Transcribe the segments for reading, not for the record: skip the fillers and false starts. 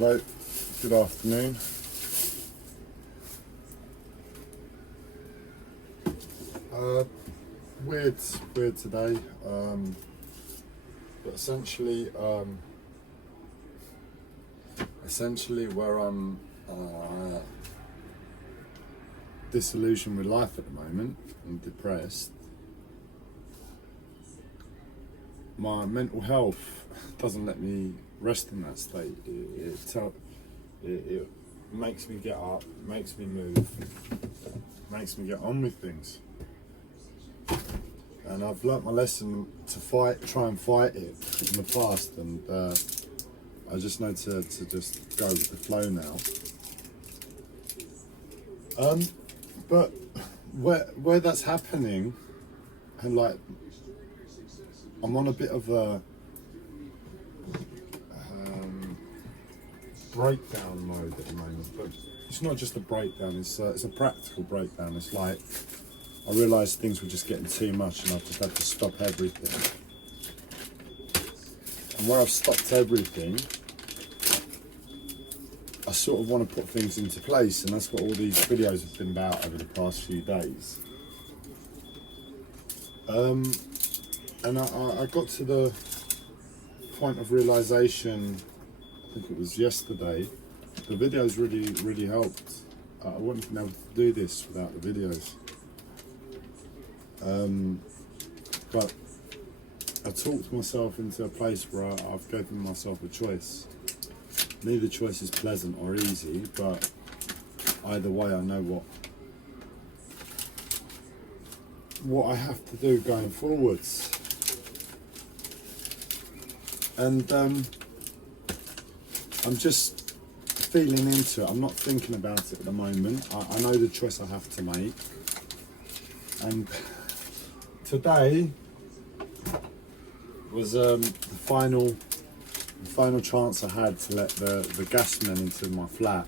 Hello, good afternoon. Weird today, but essentially where I'm disillusioned with life at the moment and depressed, my mental health doesn't let me rest in that state. It makes me get up, makes me move, makes me get on with things. And I've learnt my lesson to try and fight it in the past, and I just know to just go with the flow now. But where that's happening, and like, I'm on a bit of a breakdown mode at the moment, but it's not just a breakdown, it's a practical breakdown. It's like, I realised things were just getting too much and I've just had to stop everything. And where I've stopped everything, I sort of want to put things into place, and that's what all these videos have been about over the past few days. And I got to the point of realisation, I think it was yesterday. The videos really helped. I wouldn't have been able to do this without the videos. But I talked myself into a place where I've given myself a choice. Neither choice is pleasant or easy, but either way I know what I have to do going forwards. And I'm just feeling into it. I'm not thinking about it at the moment. I know the choice I have to make. And today was the final chance I had to let the gas men into my flat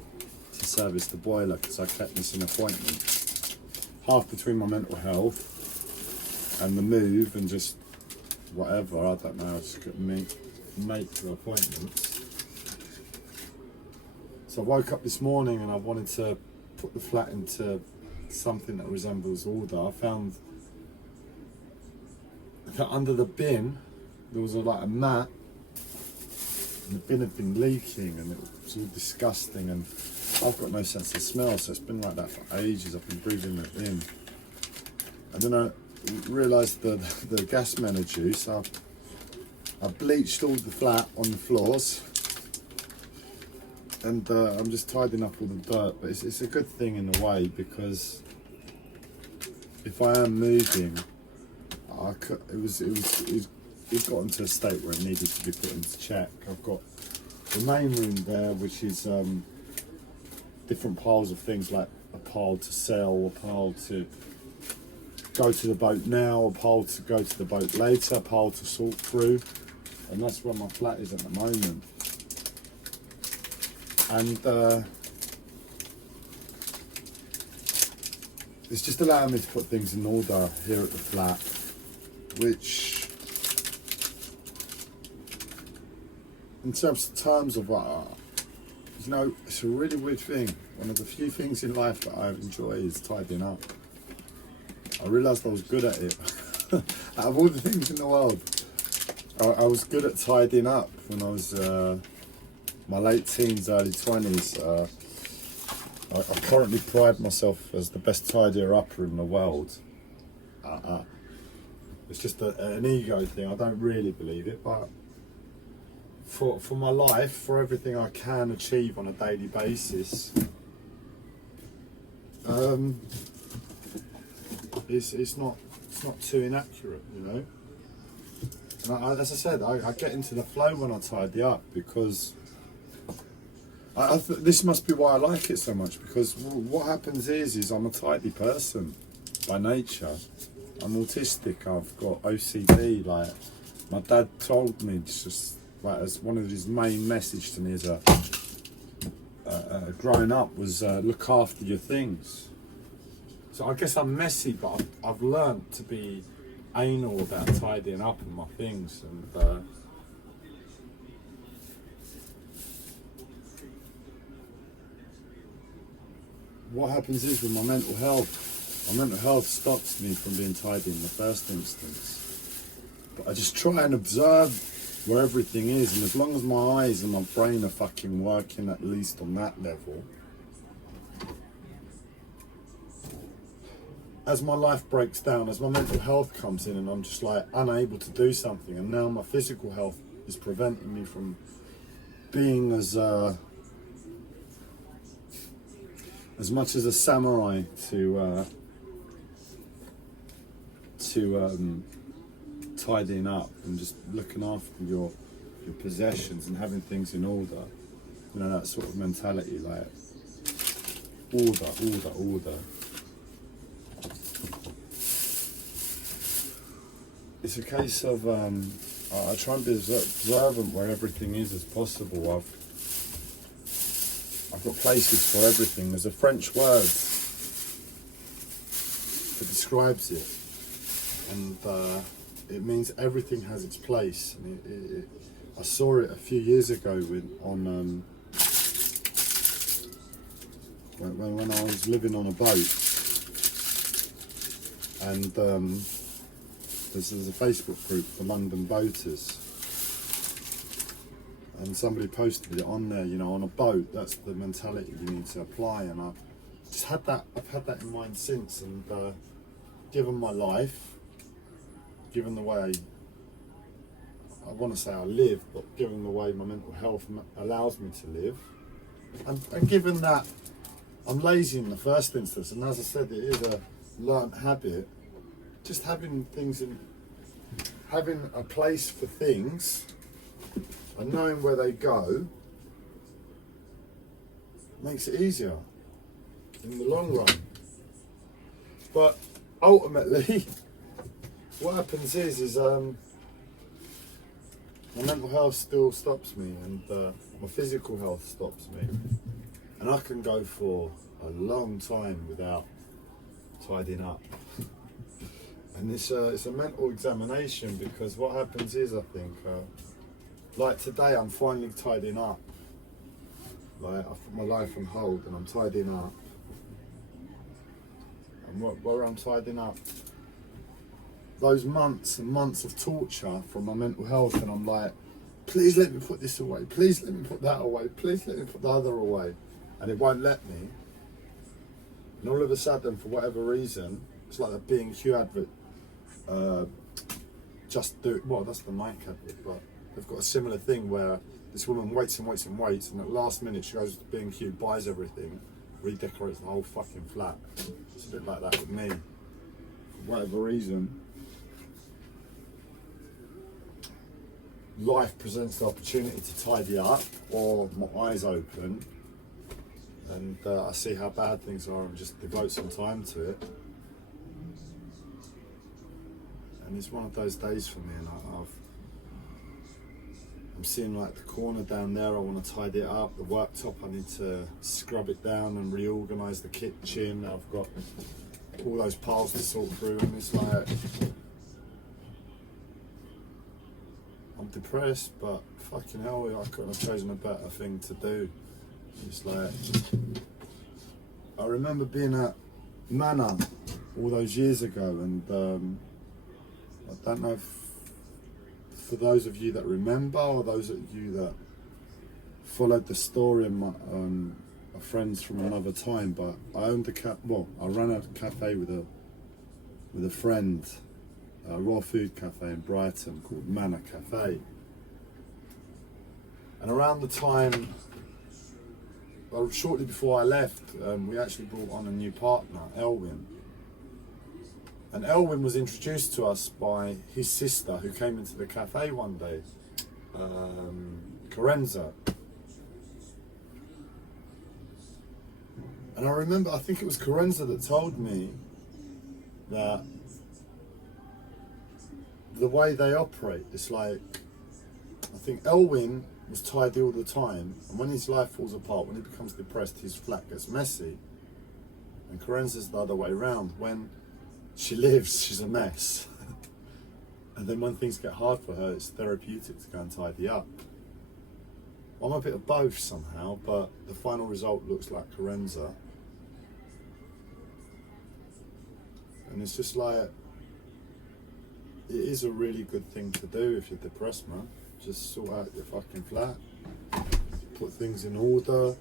to service the boiler, because I kept missing appointments. Half between my mental health and the move and just whatever, I don't know, I just couldn't make the appointments. So I woke up this morning and I wanted to put the flat into something that resembles order. I found that under the bin there was like a mat, and the bin had been leaking and it was all disgusting, and I've got no sense of smell, so it's been like that for ages. I've been breathing it in, and then I realised the gas men are due, so I bleached all the flat on the floors, and I'm just tidying up all the dirt. But it's a good thing in a way, because if I am moving, it got into a state where it needed to be put into check. I've got the main room there, which is different piles of things, like a pile to sell, a pile to go to the boat now, a pile to go to the boat later, a pile to sort through, and that's where my flat is at the moment. And it's just allowing me to put things in order here at the flat, which, in terms of it's a really weird thing. One of the few things in life that I enjoy is tidying up. I realised I was good at it. Out of all the things in the world, I was good at tidying up when I was my late teens, early 20s. I currently pride myself as the best tidier upper in the world. It's just an ego thing. I don't really believe it, but for my life, for everything I can achieve on a daily basis, it's not too inaccurate, you know. And as I said, I get into the flow when I tidy up, because this must be why I like it so much, because what happens is I'm a tidy person by nature. I'm autistic, I've got OCD. Like, my dad told me, just like, as one of his main message to me as growing up was look after your things. So I guess I'm messy, but I've learned to be anal about tidying up in my things, and what happens is with my mental health stops me from being tidy in the first instance. But I just try and observe where everything is, and as long as my eyes and my brain are fucking working at least on that level, as my life breaks down, as my mental health comes in and I'm just like unable to do something, and now my physical health is preventing me from being as much as a samurai to tidying up and just looking after your possessions and having things in order. You know, that sort of mentality, like order. It's a case of I try and be as observant where everything is as possible. I've got places for everything. There's a French word that describes it, and it means everything has its place. And I saw it a few years ago when I was living on a boat, and there's a Facebook group for London boaters, and somebody posted it on there. You know, on a boat, that's the mentality you need to apply, and I've had that in mind since. And given my life, given the way I want to say I live, but given the way my mental health allows me to live, and given that I'm lazy in the first instance, and as I said, it is a learnt habit. Just having a place for things and knowing where they go makes it easier in the long run. But ultimately, what happens is my mental health still stops me, and my physical health stops me, and I can go for a long time without tidying up. And it's a mental examination, because what happens is, I think, like today, I'm finally tidying up. Like, I've put my life on hold and I'm tidying up. And where I'm tidying up, those months and months of torture from my mental health, and I'm like, please let me put this away, please let me put that away, please let me put the other away. And it won't let me. And all of a sudden, for whatever reason, it's like that being Hugh advert. Just do it. Well, that's the Nike advert, but they've got a similar thing where this woman waits, and at the last minute she goes to B&Q, buys everything, redecorates the whole fucking flat. It's a bit like that with me. For whatever reason, life presents the opportunity to tidy up, or my eyes open, and I see how bad things are and just devote some time to it. And it's one of those days for me, and I'm seeing like the corner down there, I want to tidy it up. The worktop, I need to scrub it down and reorganise the kitchen. I've got all those piles to sort through, and it's like, I'm depressed, but fucking hell, I couldn't have chosen a better thing to do. It's like, I remember being at Manor all those years ago, and I don't know if, for those of you that remember, or those of you that followed the story of my friends from another time, but I owned I ran a cafe with a friend, a raw food cafe in Brighton called Manor Cafe. And around the time, shortly before I left, we actually brought on a new partner, Elwin. And Elwin was introduced to us by his sister, who came into the cafe one day, Carenza. And I remember, I think it was Carenza that told me that the way they operate, it's like, I think Elwin was tidy all the time, and when his life falls apart, when he becomes depressed, his flat gets messy. And Carenza's the other way around. When she lives, she's a mess. And then when things get hard for her, it's therapeutic to go and tidy up. I'm a bit of both somehow, but the final result looks like Carenza. And it's just like, it is a really good thing to do if you're depressed, man. Just sort out your fucking flat, put things in order.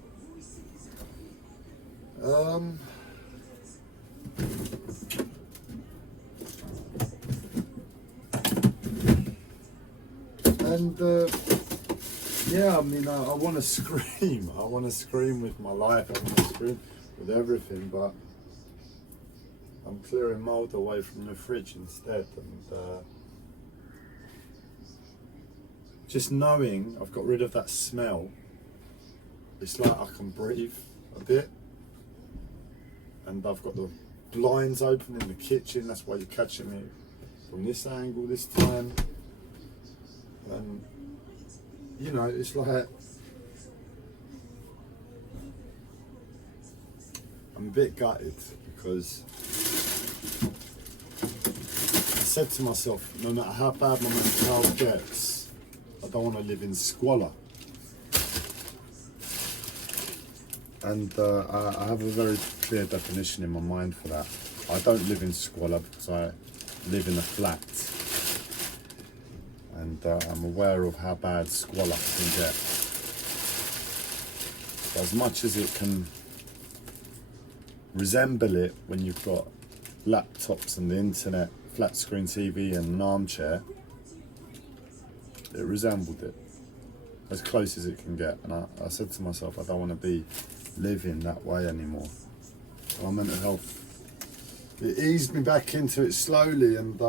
And yeah, I mean, I want to scream. I want to scream with my life. I want to scream with everything, but I'm clearing mold away from the fridge instead. And just knowing I've got rid of that smell, it's like I can breathe a bit. And I've got the blinds open in the kitchen. That's why you're catching me from this angle this time. And you know, it's like I'm a bit gutted because I said to myself, no matter how bad my mental health gets, I don't want to live in squalor. And I have a very clear definition in my mind for that. I don't live in squalor because I live in a flat. And I'm aware of how bad squalor can get. But as much as it can resemble it when you've got laptops and the internet, flat screen TV and an armchair, it resembled it as close as it can get. And I said to myself, I don't want to be living that way anymore. My mental health, it eased me back into it slowly, and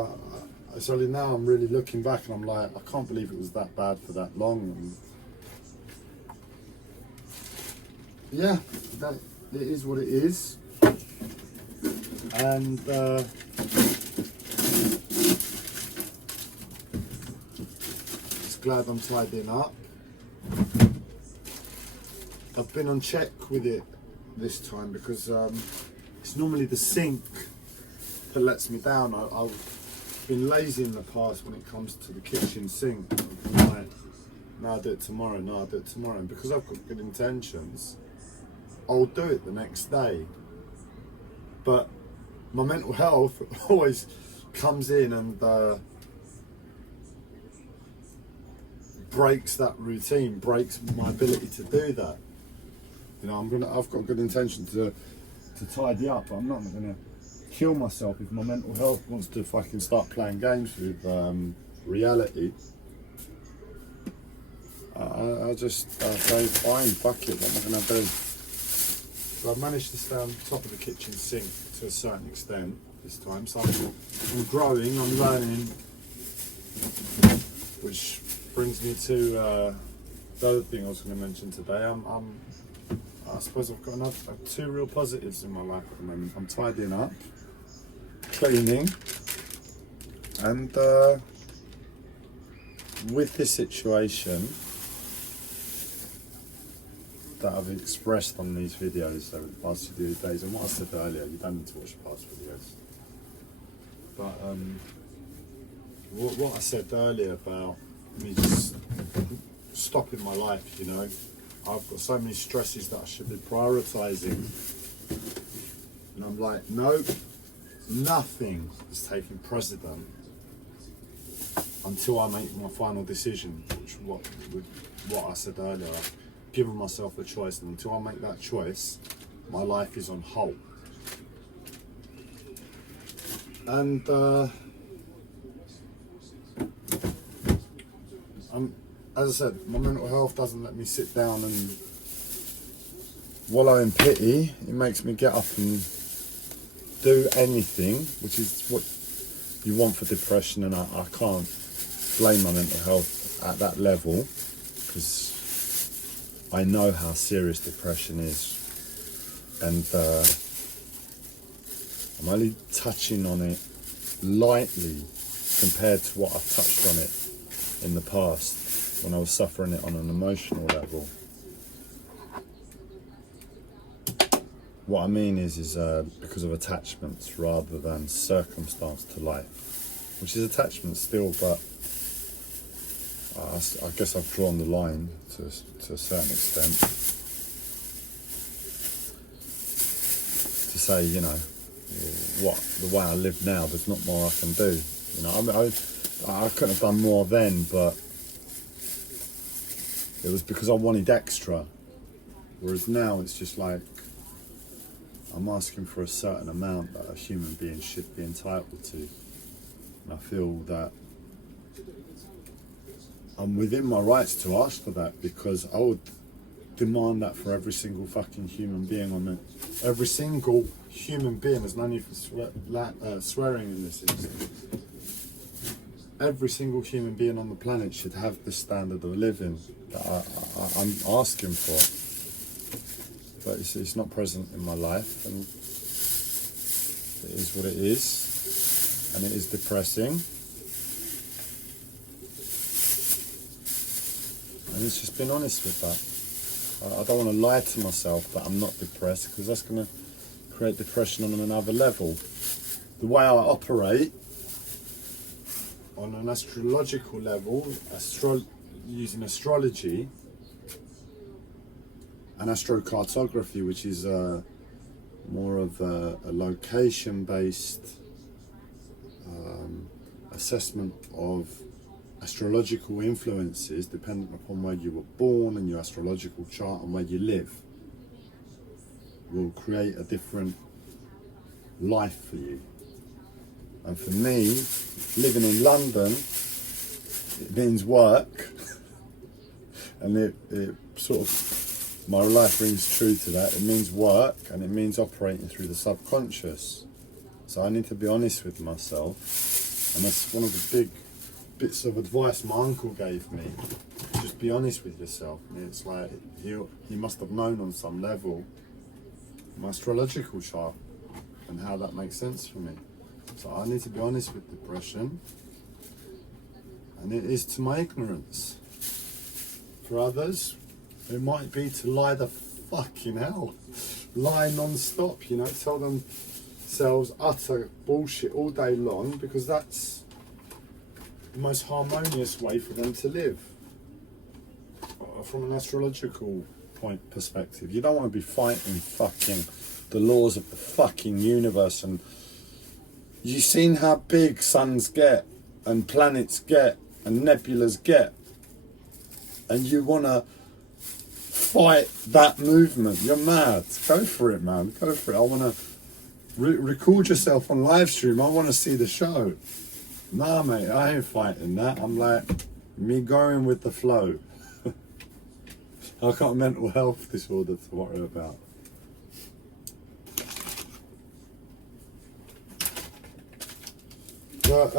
it's only now I'm really looking back and I'm like, I can't believe it was that bad for that long. And yeah, that it is what it is. And just glad I'm tidying up. I've been on check with it this time because it's normally the sink that lets me down. I've been lazy in the past when it comes to the kitchen sink. Like, no, I'll do it tomorrow, no, I'll do it tomorrow. And because I've got good intentions, I'll do it the next day. But my mental health always comes in and breaks that routine, breaks my ability to do that. You know, I've got good intention to tidy up, but I'm not gonna kill myself if my mental health wants to fucking start playing games with reality. I just say, fine, fuck it, what am I gonna do? So I've managed to stay on top of the kitchen sink to a certain extent this time. So I'm growing, I'm learning, which brings me to the other thing I was going to mention today. I suppose I've got two real positives in my life at the moment. I'm tidying up, cleaning, and with this situation that I've expressed on these videos over the past few days, and what I said earlier, you don't need to watch the past videos, but what I said earlier about me just stopping my life, you know, I've got so many stresses that I should be prioritising, and I'm like, no, nothing is taking precedent until I make my final decision, which what I said earlier. I've given myself a choice, and until I make that choice, my life is on hold. And as I said, my mental health doesn't let me sit down and wallow in pity. It makes me get up and do anything, which is what you want for depression, and I can't blame my mental health at that level because I know how serious depression is, and I'm only touching on it lightly compared to what I've touched on it in the past when I was suffering it on an emotional level. What I mean is because of attachments rather than circumstance to life, which is attachment still, but I guess I've drawn the line to a certain extent to say, you know, what the way I live now, there's not more I can do. You know, I couldn't have done more then, but it was because I wanted extra. Whereas now it's just like I'm asking for a certain amount that a human being should be entitled to. And I feel that I'm within my rights to ask for that, because I would demand that for every single fucking human being on it. Every single human being, there's no need for swearing in this instance. Every single human being on the planet should have the standard of living that I'm asking for. But it's not present in my life, and it is what it is, and it is depressing. And it's just being honest with that. I don't want to lie to myself that I'm not depressed, because that's going to create depression on another level. The way I operate on an astrological level, using astrology and astrocartography, which is more of a location-based assessment of astrological influences dependent upon where you were born and your astrological chart and where you live, will create a different life for you. And for me, living in London, it means work, and it sort of, my life rings true to that. It means work, and it means operating through the subconscious. So I need to be honest with myself, and that's one of the big bits of advice my uncle gave me. Just be honest with yourself. And it's like he must have known on some level my astrological chart and how that makes sense for me. So I need to be honest with depression, and it is to my ignorance. For others, it might be to lie the fucking hell, lie non-stop, you know, tell themselves utter bullshit all day long, because that's the most harmonious way for them to live. From an astrological perspective, you don't want to be fighting fucking the laws of the fucking universe. And you've seen how big suns get and planets get and nebulas get, and you want to fight that movement. You're mad. Go for it, man. Go for it. I want to record yourself on live stream. I want to see the show. Nah, mate, I ain't fighting that. I'm like, me going with the flow. I've got a mental health disorder to worry about. But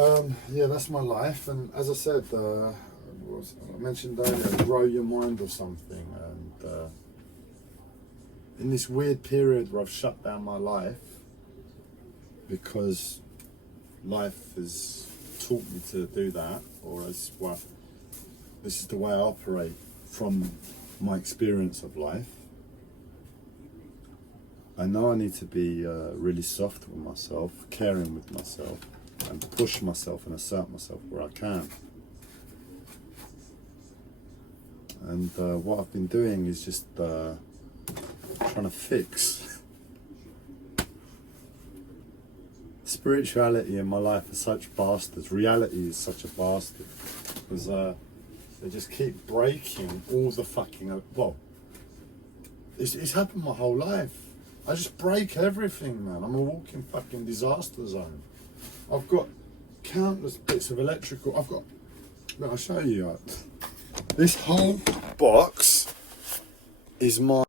yeah, that's my life. And as I said, I mentioned earlier, grow your mind or something. And in this weird period where I've shut down my life, because life has taught me to do that, or as well, this is the way I operate from my experience of life. I know I need to be really soft with myself, caring with myself, and push myself and assert myself where I can. And what I've been doing is just trying to fix. Spirituality in my life are such bastards. Reality is such a bastard, because they just keep breaking all the fucking. Well, it's happened my whole life. I just break everything, man. I'm a walking fucking disaster zone. I've got countless bits of electrical. Look, I'll show you. This whole box is my.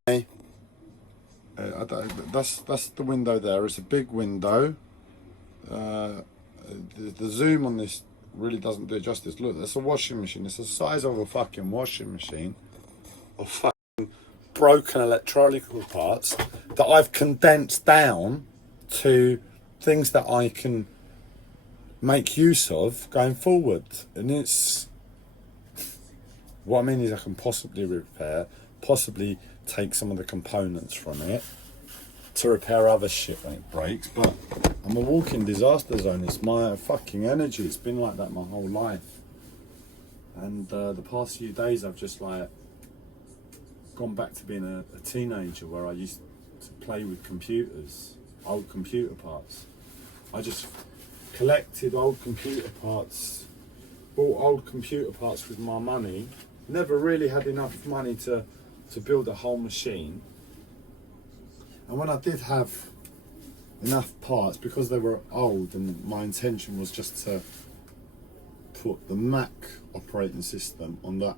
That's the window there. It's a big window. The zoom on this really doesn't do it justice. Look, that's a washing machine. It's the size of a fucking washing machine of fucking broken electronical parts that I've condensed down to things that I can make use of going forward. And it's what I mean is I can possibly repair, possibly take some of the components from it to repair other shit when it breaks. But I'm a walking disaster zone. It's my fucking energy. It's been like that my whole life. And the past few days I've just like gone back to being a teenager, where I used to play with computers old computer parts. I just collected old computer parts, bought old computer parts with my money. Never really had enough money to build a whole machine. And when I did have enough parts, because they were old, and my intention was just to put the Mac operating system on that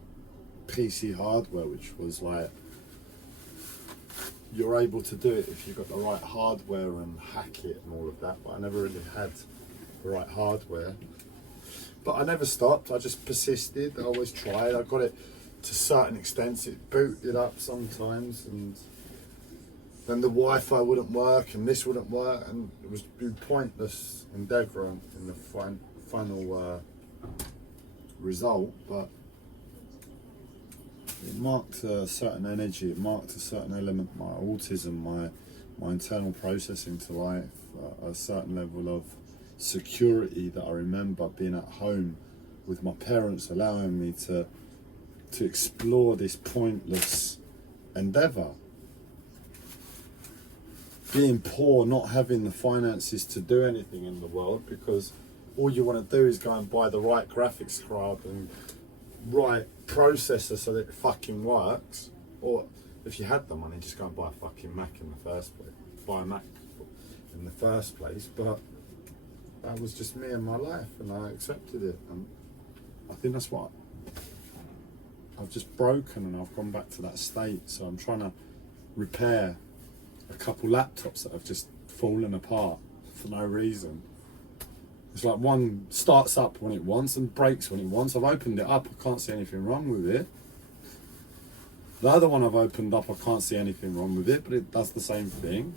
PC hardware, which was like, you're able to do it if you've got the right hardware and hack it and all of that, but I never really had the right hardware. But I never stopped, I just persisted, I always tried. I got it to certain extents, it booted up sometimes, and then the Wi-Fi wouldn't work and this wouldn't work, and it was a pointless endeavour in the final result. But it marked a certain energy, it marked a certain element, my autism, my internal processing to life, a certain level of security that I remember being at home with my parents, allowing me to explore this pointless endeavour. Being poor, not having the finances to do anything in the world, because all you want to do is go and buy the right graphics card and right processor so that it fucking works. Or if you had the money, just go and buy a fucking Mac in the first place. Buy a Mac in the first place. But that was just me and my life, and I accepted it. And I think that's what I've just broken, and I've gone back to that state. So I'm trying to repair a couple laptops that have just fallen apart for no reason. It's like one starts up when it wants and breaks when it wants. I've opened it up, I can't see anything wrong with it. The other one I've opened up, I can't see anything wrong with it, but it does the same thing.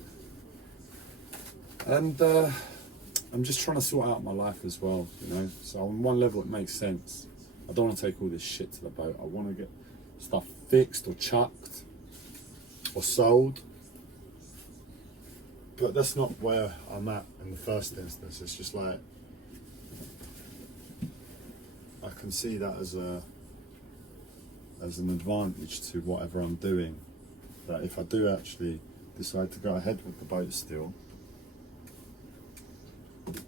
And I'm just trying to sort out my life as well, you know. So on one level it makes sense. I don't want to take all this shit to the boat. I want to get stuff fixed or chucked or sold. But that's not where I'm at in the first instance. It's just like, I can see that as an advantage to whatever I'm doing. That if I do actually decide to go ahead with the boat still,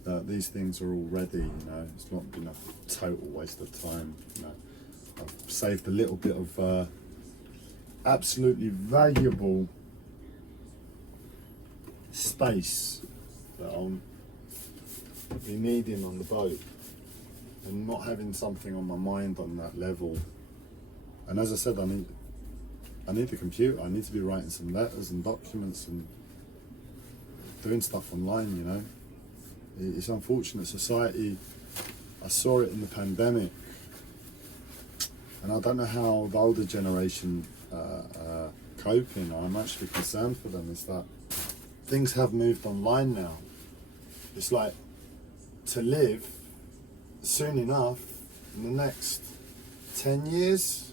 that these things are all ready, you know. It's not been a total waste of time, you know. I've saved a little bit of absolutely valuable space that I'll be needing on the boat, and not having something on my mind on that level. And as I said, I need the computer. I need to be writing some letters and documents and doing stuff online, you know. It's unfortunate, society, I saw it in the pandemic, and I don't know how the older generation coping. I'm actually concerned for them. Is that things have moved online now. It's like, to live soon enough, in the next 10 years,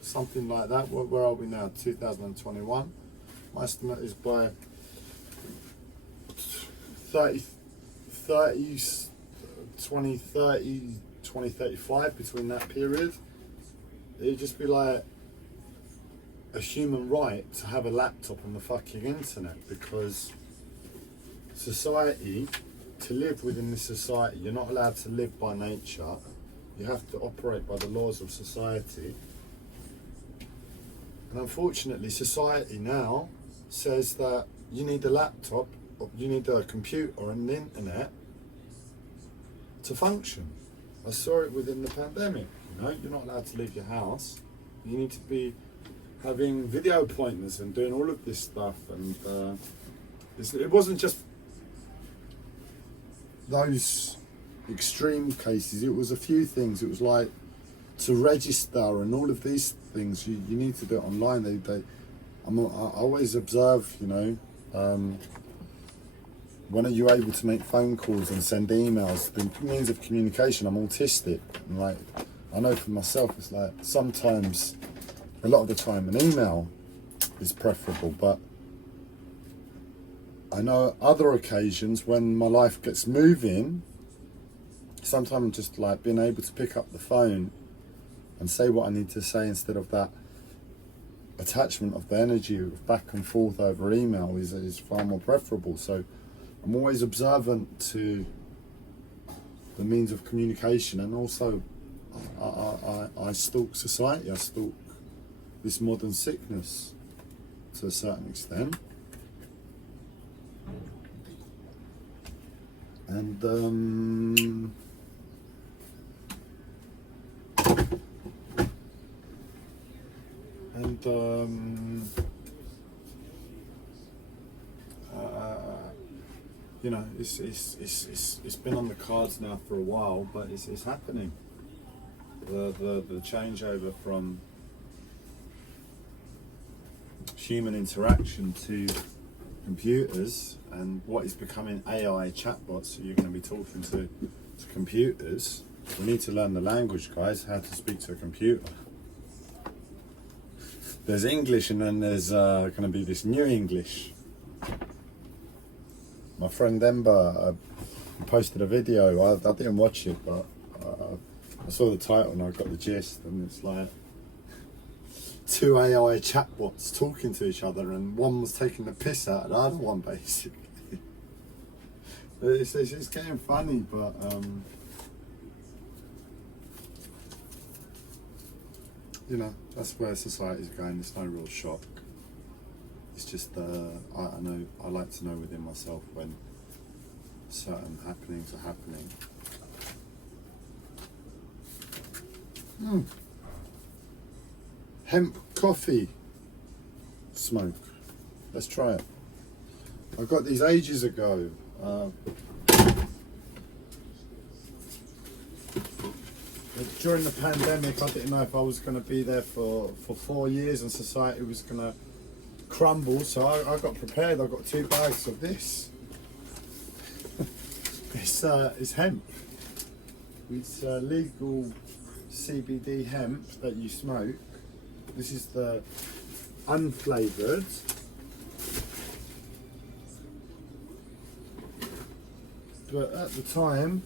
something like that. Where are we now? 2021. My estimate is by 2035, between that period, it'd just be like a human right to have a laptop on the fucking internet, because society, to live within this society, you're not allowed to live by nature. You have to operate by the laws of society. And unfortunately, society now says that you need a laptop, or you need a computer or an internet to function. I saw it within the pandemic, you know. You're not allowed to leave your house. You need to be having video appointments and doing all of this stuff. And it wasn't just those extreme cases, it was a few things. It was like, to register and all of these things, you need to do it online. I always observe, you know, when are you able to make phone calls and send emails, the means of communication. I'm autistic, and like, I know for myself, it's like, sometimes, a lot of the time, an email is preferable, but I know other occasions when my life gets moving, sometimes just like being able to pick up the phone and say what I need to say, instead of that attachment of the energy of back and forth over email is far more preferable. So I'm always observant to the means of communication, and also I stalk society, I stalk this modern sickness to a certain extent. And you know, it's been on the cards now for a while, but it's happening. The changeover from human interaction to computers and what is becoming AI chatbots. So you're going to be talking to computers. We need to learn the language, guys, how to speak to a computer. There's English, and then there's going to be this new English. My friend Ember posted a video. I didn't watch it, but I saw the title and I got the gist. And it's like two AI chatbots talking to each other, and one was taking the piss out of the other one, basically. It's getting funny, but you know, that's where society's going. It's no real shock. It's just I know, I like to know within myself when certain happenings are happening. Hemp coffee smoke. Let's try it. I got these ages ago. During the pandemic, I didn't know if I was going to be there for 4 years and society was going to crumble, so I got prepared. I got 2 bags of this. It's hemp. It's legal CBD hemp that you smoke. This is the unflavoured. But at the time,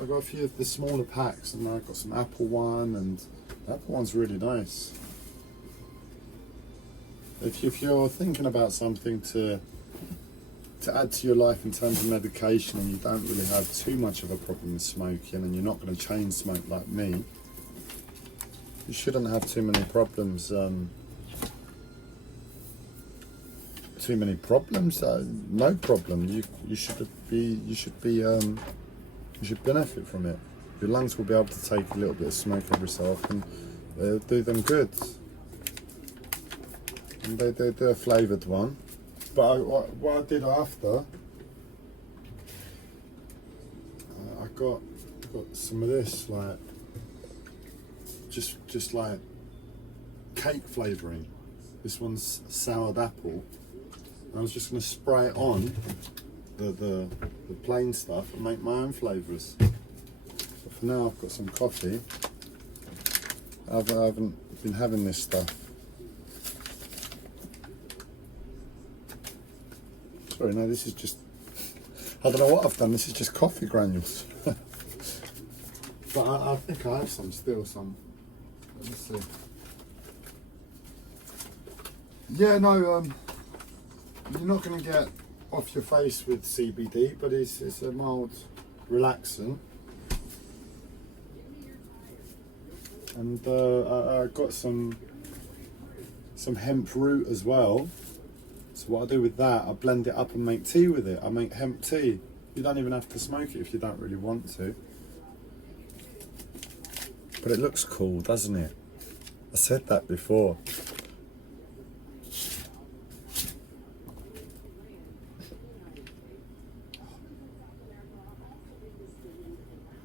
I got a few of the smaller packs, and I got some apple one, and the apple one's really nice. If you're thinking about something to add to your life in terms of medication, and you don't really have too much of a problem with smoking, and you're not going to chain smoke like me, you shouldn't have too many problems. Too many problems? No problem. You should benefit from it. Your lungs will be able to take a little bit of smoke every so often. They'll do them good. And they do a flavoured one. But what I did after, I got some of this, like just like cake flavouring. This one's soured apple. I was just going to spray it on the plain stuff and make my own flavours. But for now, I've got some coffee. I haven't been having this stuff. Sorry, no, this is just, I don't know what I've done. This is just coffee granules. But I think I have some still. Let's see. Yeah, no, you're not going to get off your face with CBD, but it's a mild relaxant. And I got some hemp root as well. So what I do with that, I blend it up and make tea with it. I make hemp tea. You don't even have to smoke it if you don't really want to. But it looks cool, doesn't it? I said that before.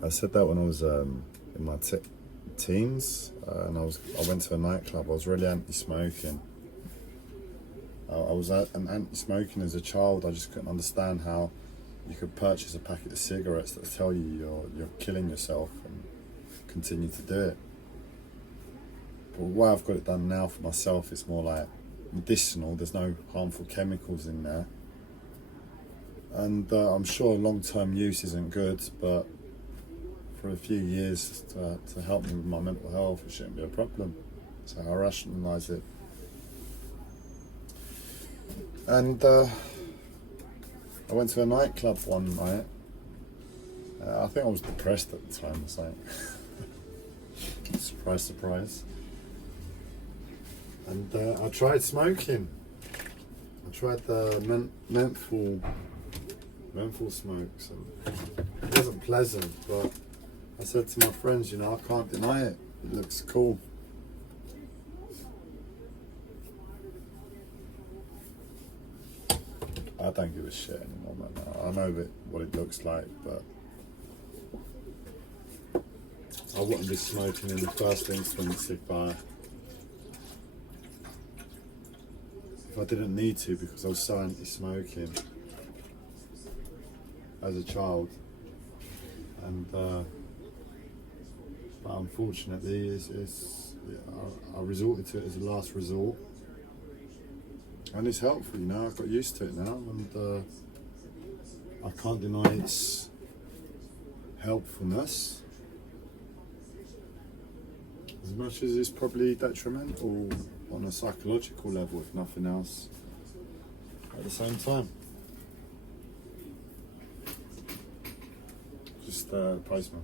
I said that when I was in my teens, and I went to a nightclub. I was really anti-smoking. I was an anti-smoking as a child. I just couldn't understand how you could purchase a packet of cigarettes that tell you you're killing yourself and continue to do it. But the way I've got it done now for myself, it's more like medicinal. There's no harmful chemicals in there, and I'm sure long-term use isn't good, but for a few years to help me with my mental health, it shouldn't be a problem. So I rationalise it. And I went to a nightclub one night. I think I was depressed at the time or something. Surprise, surprise. And I tried smoking. I tried the menthol smokes, and it wasn't pleasant, but I said to my friends, you know, I can't deny it. It looks cool. I don't give a shit anymore, man. I know what it looks like, but I wouldn't be smoking in the first instance if I didn't need to, because I was so anti-smoking as a child, and but unfortunately, I resorted to it as a last resort, and it's helpful. You know, I've got used to it now, and I can't deny its helpfulness, as much as it's probably detrimental on a psychological level, if nothing else, at the same time. Just postman.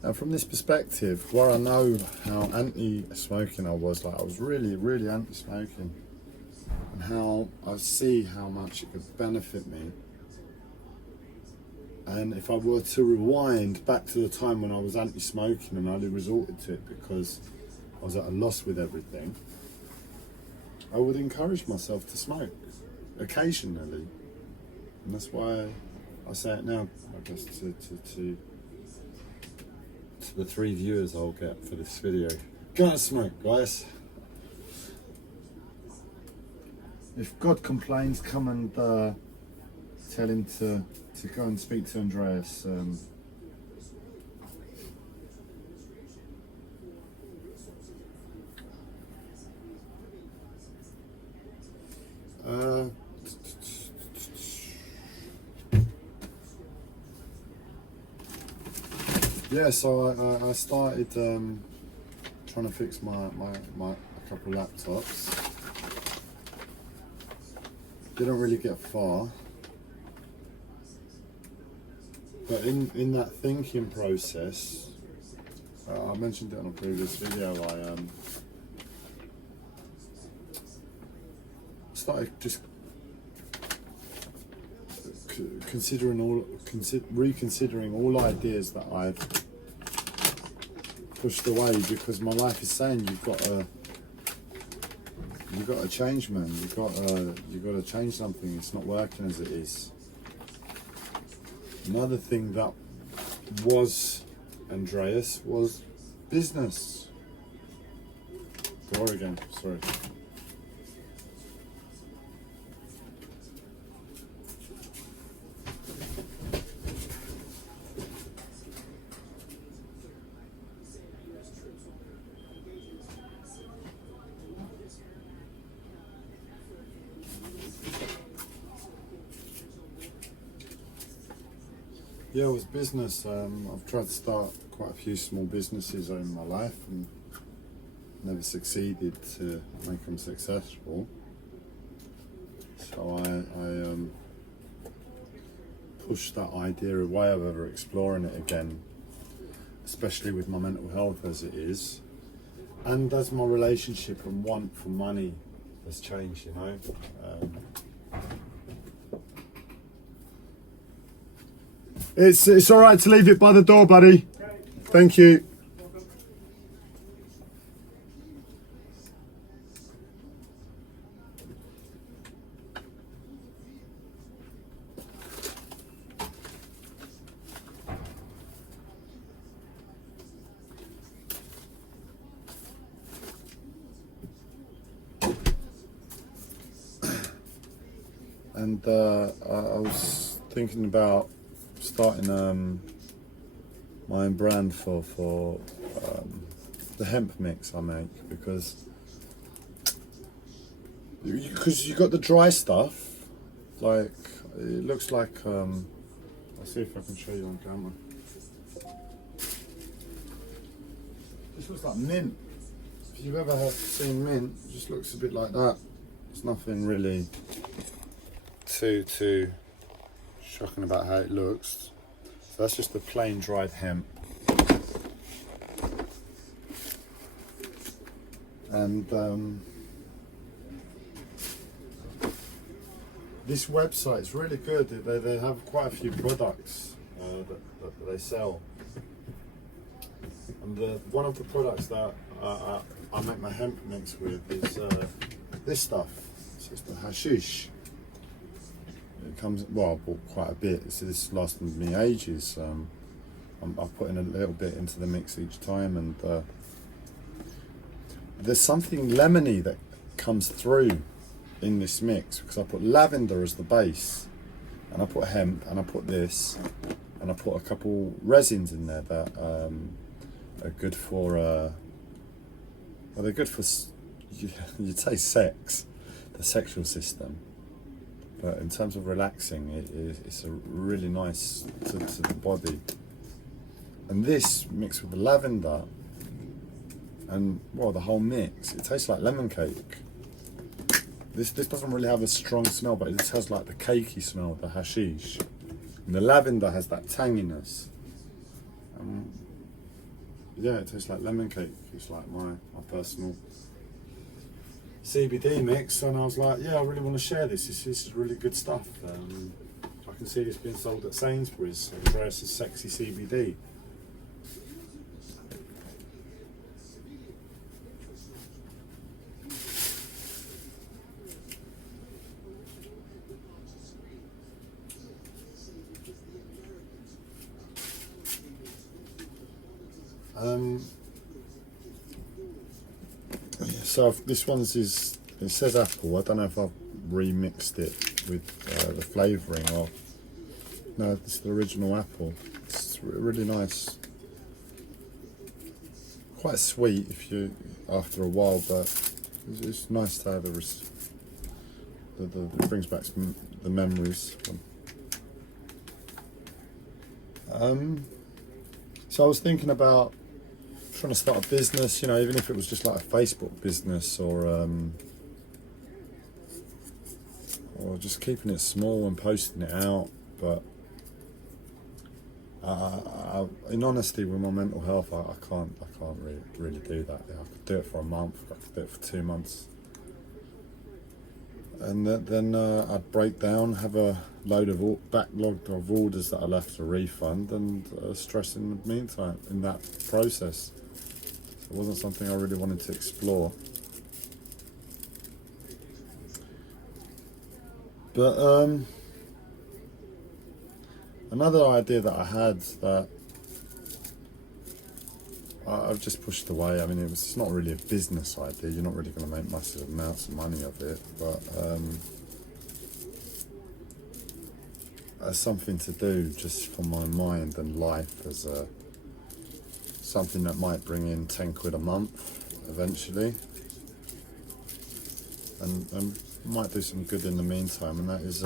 And from this perspective, where I know how anti-smoking I was, like I was really, really anti-smoking, and how I see how much it could benefit me. And if I were to rewind back to the time when I was anti-smoking and I only resorted to it because I was at a loss with everything, I would encourage myself to smoke occasionally. And that's why I say it now, I guess, to the 3 viewers I'll get for this video. Go and smoke, guys. If God complains, come and tell him to go and speak to Andreas. Yeah, so I started trying to fix my a couple of laptops. Didn't really get far, but in that thinking process, I mentioned it on a previous video. I started just reconsidering all ideas that I've pushed away, because my life is saying you've got to change, man. You've got to change something. It's not working as it is. Another thing that was Andreas was business. Door again, sorry. Yeah, it was business. I've tried to start quite a few small businesses in my life and never succeeded to make them successful. So I pushed that idea away of ever exploring it again, especially with my mental health as it is, and as my relationship and want for money has changed, you know. It's all right to leave it by the door, buddy. Thank you. and I was thinking about starting my own brand for the hemp mix I make, because you got the dry stuff, like it looks like I'll see if I can show you on camera. This looks like mint. If you've ever seen mint, it just looks a bit like that. There's nothing really too shocking about how it looks. So that's just the plain dried hemp. And this website is really good. They have quite a few products that they sell. And one of the products that I make my hemp mix with is this stuff. So it's the hashish. It comes, well, I bought quite a bit, so this lasted me ages. I put in a little bit into the mix each time, and there's something lemony that comes through in this mix, because I put lavender as the base, and I put hemp, and I put this, and I put a couple resins in there that are good for, well, they're good for, you'd say sex, the sexual system. But in terms of relaxing, it's a really nice to the body. And this mixed with the lavender and, well, the whole mix, it tastes like lemon cake. This doesn't really have a strong smell, but it just has like the cakey smell of the hashish. And the lavender has that tanginess. Yeah, it tastes like lemon cake. It's like my personal CBD mix, and I was like, yeah, I really want to share this. This is really good stuff. I can see this being sold at Sainsbury's, Andreas's Sexy CBD. So this one's it says apple. I don't know if I've remixed it with the flavouring, or no, it's the original apple. It's really nice, quite sweet if you after a while, but it's nice to have it brings back the memories. So I was thinking about trying to start a business, you know, even if it was just like a Facebook business, or just keeping it small and posting it out. But in honesty, with my mental health, I can't really do that. I could do it for a month, I could do it for 2 months, and then I'd break down, have a load of backlog of orders that I left to refund, and stress in the meantime in that process. It wasn't something I really wanted to explore. But another idea that I had that I've just pushed away. I mean, it's not really a business idea. You're not really going to make massive amounts of money of it, but as something to do just for my mind and life, as something that might bring in 10 quid a month eventually, and might do some good in the meantime, and that is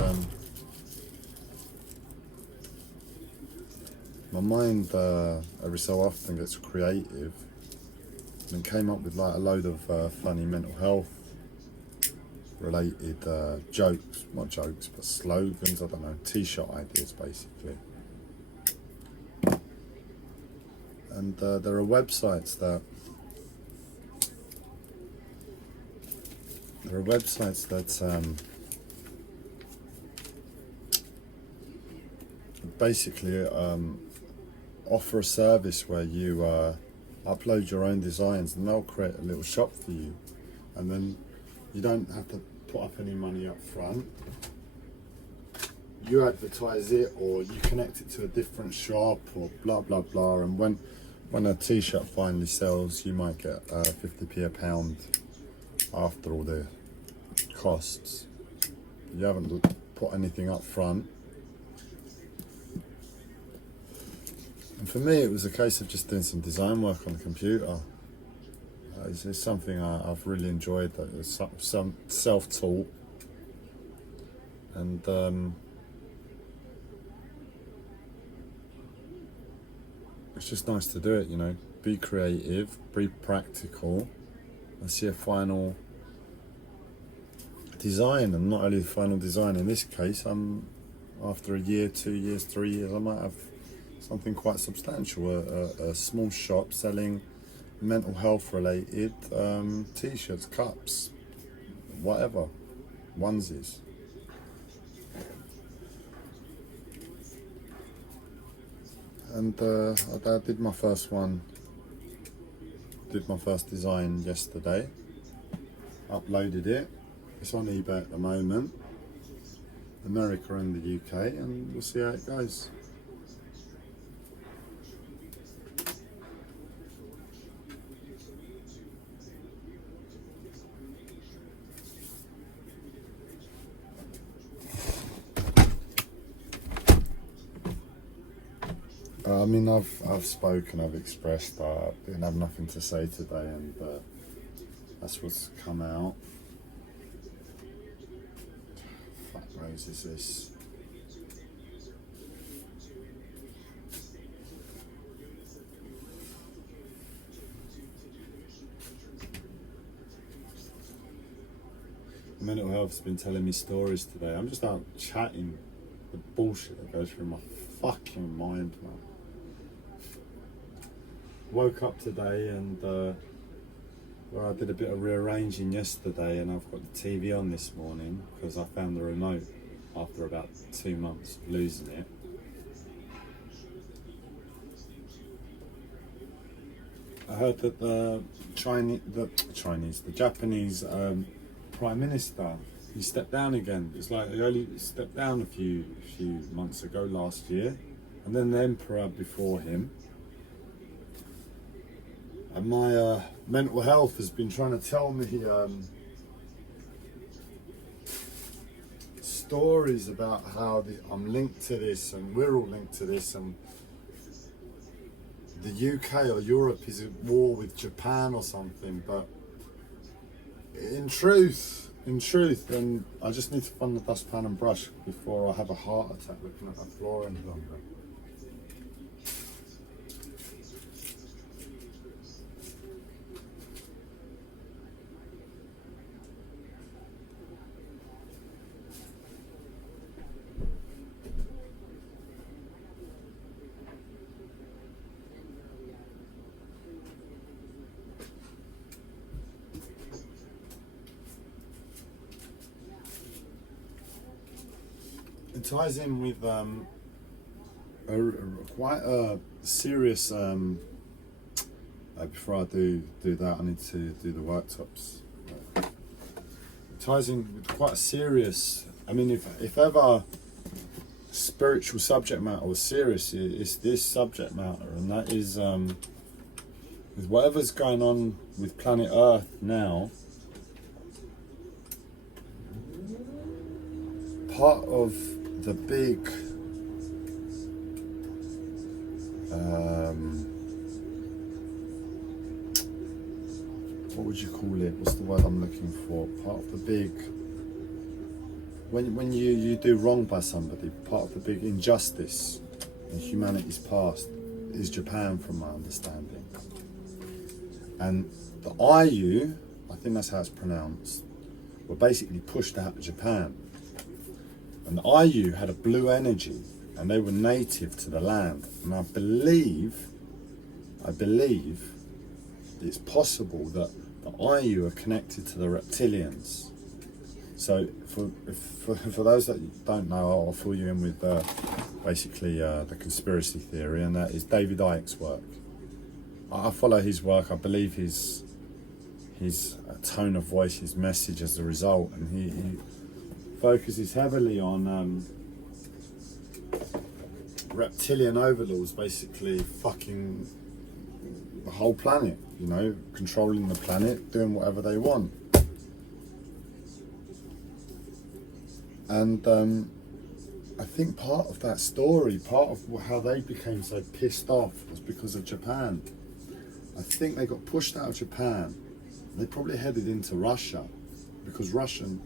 my mind every so often gets creative, and came up with like a load of funny mental health related jokes, not jokes but slogans, I don't know, t-shirt ideas basically. And there are websites that basically offer a service where you upload your own designs, and they'll create a little shop for you, and then you don't have to put up any money up front. You advertise it, or you connect it to a different shop, or blah blah blah, and when a t-shirt finally sells, you might get 50p a pound after all the costs. You haven't put anything up front. And for me, it was a case of just doing some design work on the computer. It's something I've really enjoyed, that is some self-taught, and it's just nice to do it, you know, be creative, be practical, and see a final design. And not only the final design, in this case, after a year, 2 years, 3 years, I might have something quite substantial, a small shop selling mental health related t-shirts, cups, whatever, onesies. And I did my first design yesterday, uploaded it. It's on eBay at the moment, America and the UK, and we'll see how it goes. I mean, I've spoken, I've expressed, I didn't have nothing to say today, and that's what's come out. Fuck knows is this? Mental health's been telling me stories today. I'm just out chatting the bullshit that goes through my fucking mind, man. Woke up today and where I did a bit of rearranging yesterday, and I've got the TV on this morning because I found the remote after about 2 months of losing it. I heard that the Japanese Prime Minister, he stepped down again. It's like he only stepped down a few months ago, last year, and then the Emperor before him. And my mental health has been trying to tell me stories about how I'm linked to this, and we're all linked to this, and the UK or Europe is at war with Japan or something. But in truth, then I just need to find the dustpan and brush before I have a heart attack looking at that floor any longer. It ties in with quite a serious. Before I do that, I need to do the worktops. It ties in with quite a serious. I mean, if ever spiritual subject matter was serious, it's this subject matter, and that is with whatever's going on with planet Earth now. Part of the big what would you call it? What's the word I'm looking for? Part of the big, when you do wrong by somebody, part of the big injustice in humanity's past is Japan, from my understanding. And the IU, I think that's how it's pronounced, were basically pushed out of Japan. And the IU had a blue energy, and they were native to the land. And I believe it's possible that the IU are connected to the reptilians. So for those that don't know, I'll fill you in with basically the conspiracy theory, and that is David Icke's work. I follow his work. I believe his tone of voice, his message as a result, and he focuses heavily on reptilian overlords basically fucking the whole planet, you know, controlling the planet, doing whatever they want. And I think part of that story, part of how they became so pissed off was because of Japan. I think they got pushed out of Japan. They probably headed into Russia, because Russian,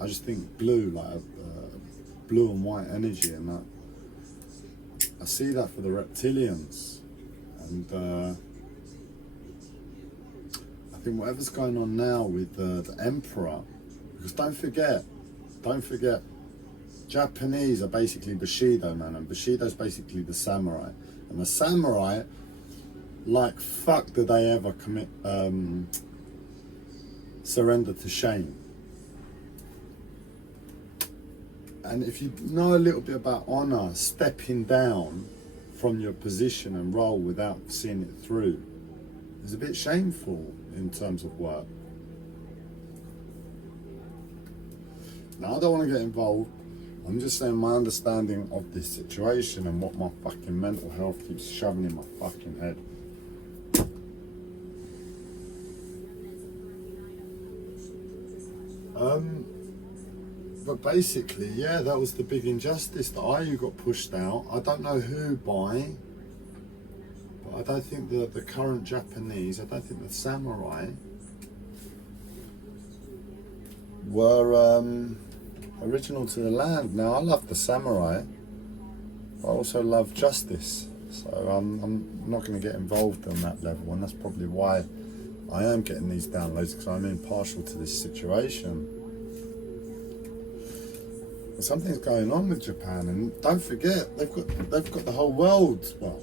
I just think blue, like blue and white energy, and that. I see that for the reptilians, and I think whatever's going on now with the Emperor, because don't forget, Japanese are basically Bushido, man, and Bushido's basically the samurai, and the samurai, like, fuck did they ever commit surrender to shame. And if you know a little bit about honor, stepping down from your position and role without seeing it through is a bit shameful in terms of work. Now, I don't want to get involved. I'm just saying my understanding of this situation and what my fucking mental health keeps shoving in my fucking head. But basically, yeah, that was the big injustice. The IU got pushed out. I don't know who by, but I don't think the current Japanese, I don't think the samurai were original to the land. Now, I love the samurai, but I also love justice. So I'm not going to get involved on that level, and that's probably why I am getting these downloads, because I'm impartial to this situation. Something's going on with Japan, and don't forget they've got the whole world. Well,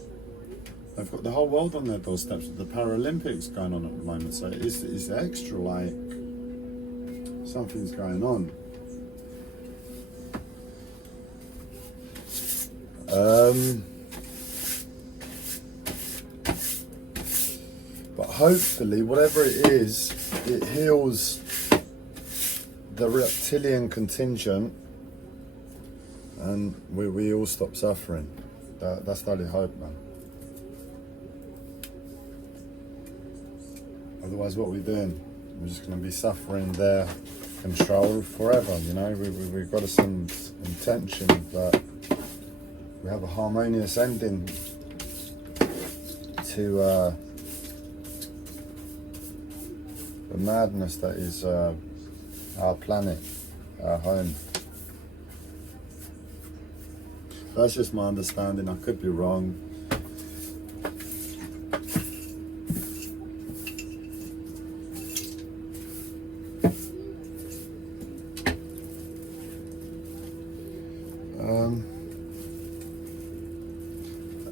they've got the whole world on their doorsteps with the Paralympics going on at the moment. So it's extra like something's going on. But hopefully, whatever it is, it heals the reptilian contingent, and we all stop suffering. That's the only hope, man. Otherwise, what are we doing? We're just going to be suffering their control forever, you know? We've got some intention that we have a harmonious ending to the madness that is our planet, our home. That's just my understanding. I could be wrong.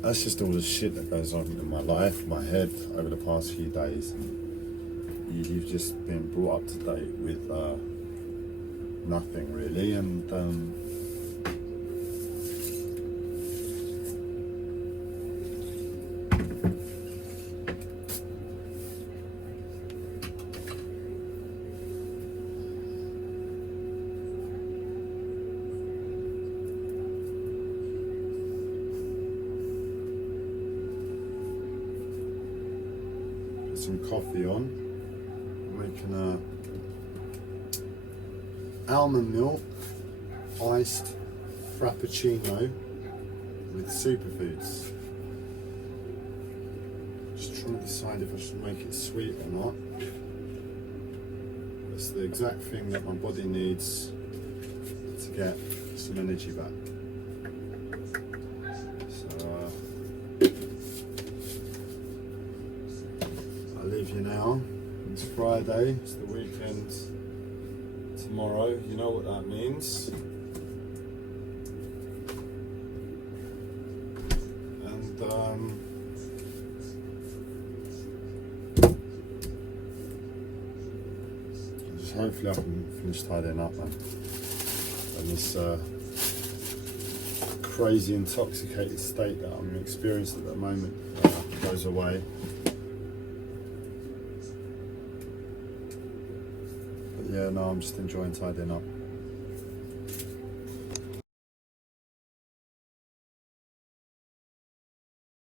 That's just all the shit that goes on in my life, my head, over the past few days. And you've just been brought up to date with nothing really, and some coffee on, making almond milk iced frappuccino with superfoods. Just trying to decide if I should make it sweet or not. It's the exact thing that my body needs to get some energy back. You now, it's Friday, it's the weekend tomorrow, you know what that means. And just hopefully I can finish tidying up, man, and this crazy intoxicated state that I'm experiencing at the moment goes away. Yeah, no, I'm just enjoying tidying up.